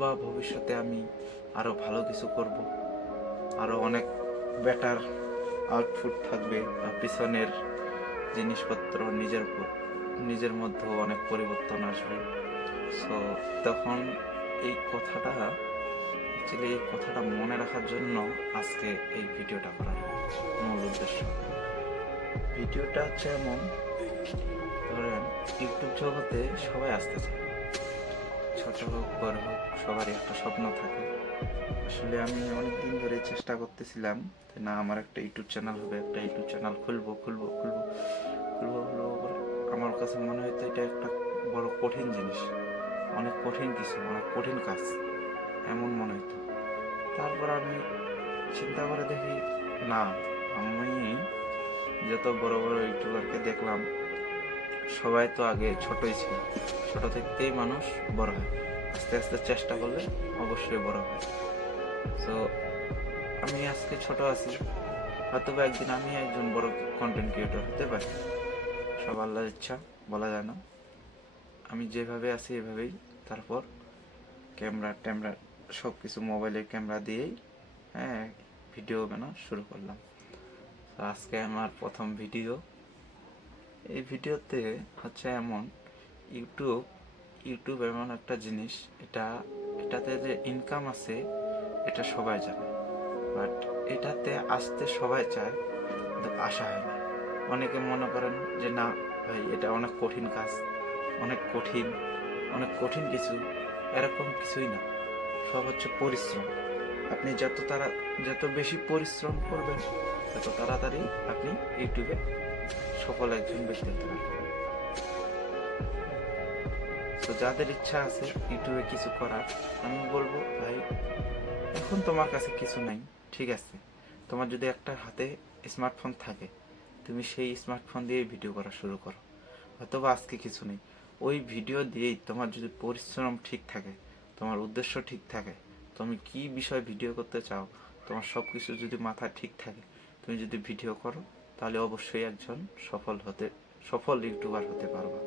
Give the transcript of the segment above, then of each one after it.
বা ভবিষ্যতে আমি আরও ভালো কিছু করব, আরও অনেক বেটার আউটপুট থাকবে, বা পিছনের জিনিসপত্র নিজের মধ্যেও অনেক পরিবর্তন আসবে। সো তখন এই কথাটা মনে রাখার জন্য আজকে এই ভিডিওটা করার মূল উদ্দেশ্য। ভিডিওটা হচ্ছে এমন, ধরেন ইউটিউব জগতে সবাই আসতে চায়, ছোট হোক বড় হোক, সবারই একটা স্বপ্ন থাকে। আসলে আমি অনেকদিন ধরে চেষ্টা করতেছিলাম যে না, আমার একটা ইউটিউব চ্যানেল হবে, একটা ইউটিউব চ্যানেল খুলবো খুলবো খুলবো খুলবো খুলবো করে আমার কাছে মনে হতো এটা একটা বড় কঠিন জিনিস, অনেক কঠিন কিছু, অনেক কঠিন কাজ এমন মনে হতো। তারপর আমি চিন্তা করে দেখি, না, আমি যত বড় বড় ইউটিউবারকে দেখলাম সবাই তো আগে ছোটই ছিল, ছোট থেকেই মানুষ বড় হয়, আস্তে আস্তে চেষ্টা করলে অবশ্যই বড় হয়। তো আমি আজকে ছোট আছি, হয়তো একদিন আমি একজন বড় কন্টেন্ট ক্রিয়েটর হতে পারি, সব আল্লাহর ইচ্ছা, বলা যায় না। আমি যেভাবে আছি এভাবেই, তারপর ক্যামেরা সব কিছু মোবাইলের ক্যামেরা দিয়েই ভিডিও বানানো শুরু করলাম। তো আজকে আমার প্রথম ভিডিও। এই ভিডিওতে হচ্ছে এমন, ইউটিউব এমন একটা জিনিস, এটাতে যে ইনকাম আছে এটা সবাই জানে, বাট এটাতে আসতে সবাই চায় কিন্তু আসা হয় না। অনেকে মনে করেন যে না ভাই, এটা অনেক কঠিন কাজ, অনেক কঠিন কিছু, এরকম কিছুই না। সব হচ্ছে পরিশ্রম। আপনি যত বেশি পরিশ্রম করবেন তত তাড়াতাড়ি আপনি ইউটিউবে সফল একজন ব্যক্তি হতে পারবেন। তো যাদের ইচ্ছা আছে ইউটিউবে কিছু করার, আমি বলবো ভাই, এখন তোমার কাছে কিছু নাই, ঠিক আছে, তোমার যদি একটা হাতে স্মার্টফোন থাকে, তুমি সেই স্মার্টফোন দিয়ে ভিডিও করা শুরু করো। অথবা আজকে কিছু নেই, ওই ভিডিও দিয়েই তোমার যদি পরিশ্রম ঠিক থাকে, তোমার উদ্দেশ্য ঠিক থাকে, তুমি কি বিষয়ে ভিডিও করতে চাও, তোমার সব কিছু যদি মাথা ঠিক থাকে, তুমি যদি ভিডিও করো, তাহলে অবশ্যই একজন সফল ইউটিউবার হতে পারবা।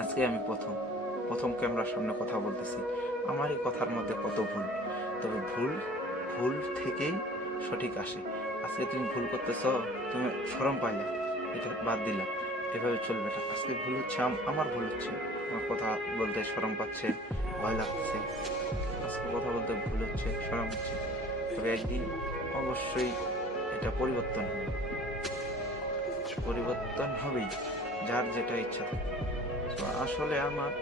আজকে আমি প্রথম ক্যামেরার সামনে কথা বলতেছি, আমার এই কথার মধ্যে কত ভুল, তবে ভুল থেকেই সঠিক আসে। আজকে তুমি ভুল করতেছ, তুমি শরম পাইলে, এটা বাদ দিলা, এভাবে চলবে না। আজকে ভুল হচ্ছে, আমার ভুল হচ্ছে, আমার কথা বলতে শরম পাচ্ছে, ভয় লাগছে, আজকে কথা বলতে ভুল হচ্ছে, শরম হচ্ছে, তবে একদিন অবশ্যই এটা পরিবর্তন হবেই, যার যেটা ইচ্ছা থাকে। তো আসলে আমার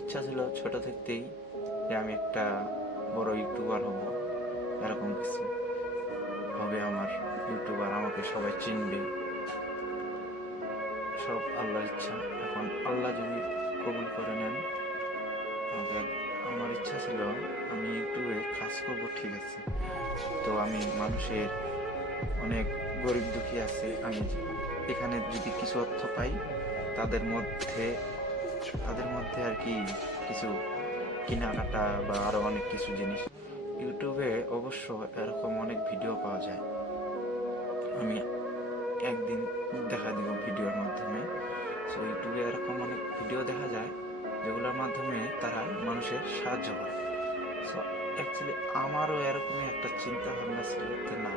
ইচ্ছা ছিল ছোট থেকেই যে আমি একটা বড় ইউটিউবার হব, এরকম কিছু হবে আমার ইউটিউবার, আমাকে সবাই চিনবে, সব আল্লাহর ইচ্ছা। এখন আল্লাহ যদি কবুল করে নেন আমাকে, আমার ইচ্ছা ছিল আমি ইউটিউবে কাজ করব, ঠিক আছে, তো আমি মানুষের, অনেক গরিব দুঃখী আছে, আমি এখানে যদি কিছু অর্থ পাই, তাদের মধ্যে আর কি কিছু কেনাকাটা বা আরো অনেক কিছু জিনিস। ইউটিউবে অবশ্য এরকম অনেক ভিডিও পাওয়া যায়, আমি একদিন দেখা দিব ভিডিওর মাধ্যমে। সো ইউটিউবে এরকম অনেক ভিডিও দেখা যায় যেগুলোর মাধ্যমে তারা মানুষের সাহায্য করে। সো অ্যাকচুয়ালি আমারও এরকমই একটা চিন্তা ভাবনা ছিল যে না,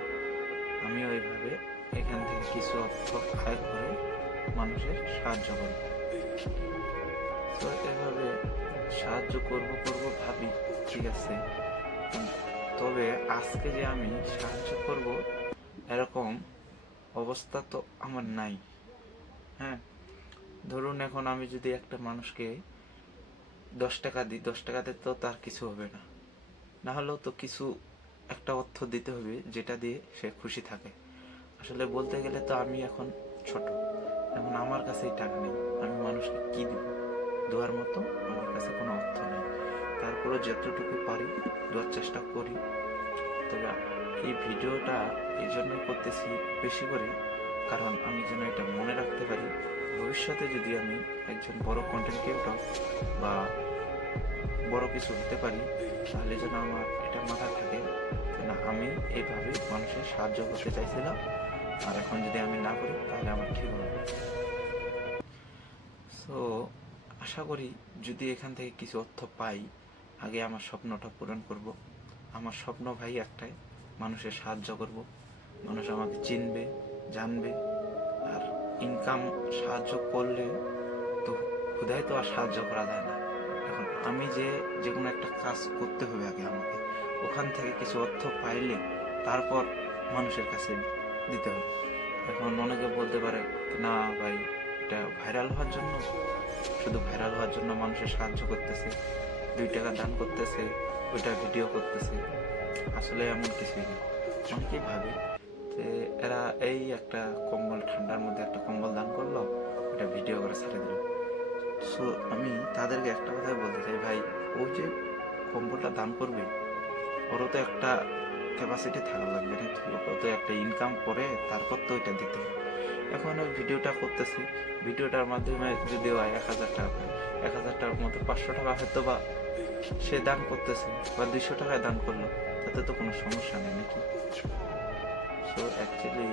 আমিও এইভাবে এখান থেকে কিছু অর্থ আয় করে মানুষের সাহায্য করব। তো এভাবে সাহায্য করব ভাবি, ঠিক আছে, তবে আজকে যে আমি সাহায্য করব এরকম অবস্থা তো আমার নাই। হ্যাঁ, ধরুন এখন আমি যদি একটা মানুষকে 10 টাকা দিই, 10 টাকাতে তো তার কিছু হবে না, না হলেও তো কিছু একটা অর্থ দিতে হবে যেটা দিয়ে সে খুশি থাকে। আসলে বলতে গেলে তো আমি এখন ছোট, এখন আমার কাছেই টাকা নেই, আমি মানুষকে কি দিব, দেওয়ার মতো আমার কাছে কোনো অর্থ নেই। তারপরে যতটুকু পারি দেওয়ার চেষ্টা করি। তবে এই ভিডিওটা এই জন্যই করতেছি বেশি করে, কারণ আমি যেন এটা মনে রাখতে পারি, ভবিষ্যতে যদি আমি একজন বড় কন্টেন্ট ক্রিয়েটর বা বড় কিছু হতে পারি, তাহলে যেন আমার এটা মাথায় থাকে যে না, আমি এইভাবে মানুষের সাহায্য করতে চাইছিলাম, আর এখন যদি আমি না করি তাহলে আমার ঠিক হবে না। সো আশা করি যদি এখান থেকে কিছু অর্থ পাই, আগে আমার স্বপ্নটা পূরণ করব। আমার স্বপ্ন ভাই একটাই, মানুষের সাহায্য করব, মানুষ আমাকে চিনবে, জানবে। আর ইনকাম সাহায্য করলে তো ক্ষুধায় তো আর সাহায্য করা যায় না। এখন আমি যে কোনো একটা কাজ করতে হবে আগে আমাকে, ওখান থেকে কিছু অর্থ পাইলে তারপর মানুষের কাছে দিতে হবে। এখন অনেকে বলতে পারে, না ভাই, এটা ভাইরাল হওয়ার জন্য, শুধু ভাইরাল হওয়ার জন্য মানুষের সাহায্য করতেছে, 2 টাকা দান করতেছে, ওইটা ভিডিও করতেছে। আসলে এমন কিছুই নেই। অনেকেই ভাবে যে এরা এই একটা কম্বল, ঠান্ডার মধ্যে একটা কম্বল দান করলো, ওটা ভিডিও করে ছেড়ে দিল। সো আমি তাদেরকে একটা কথাই বলতে চাই, ভাই, ও যে কম্বলটা দান করবে, ওরও তো একটা ক্যাপাসিটি থাকা লাগবে নাকি? ও তো একটা ইনকাম করে তারপর তো ওইটা দিতে হবে। এখন ওই ভিডিওটা করতেছে, ভিডিওটার মাধ্যমে যদি হয় 1,000 টাকা পায়, 1,000 টাকার মধ্যে 500 টাকা হয়তো বা সে দান করতেছে, বা 200 টাকায় দান করলো, তাতে তো কোনো সমস্যা নেই নাকি? সো অ্যাকচুয়ালি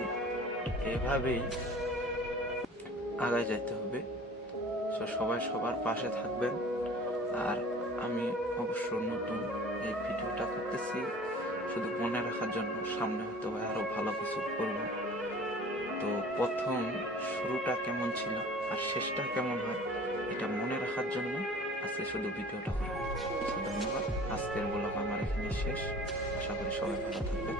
এভাবেই আগায় যেতে হবে। সো সবাই সবার পাশে থাকবেন। আর আমি অবশ্য নতুন এই ভিডিওটা করতেছি শুধু মনে রাখার জন্য, সামনে হয়তো আরও ভালো কিছু করব। তো প্রথম শুরুটা কেমন ছিল আর শেষটা কেমন হয়, এটা মনে রাখার জন্য আজকে শুধু ভিডিওটা করব। তো ধন্যবাদ। আজকের ব্লগ আমার এখানে শেষ। আশা করি সবাই ভালো থাকবেন।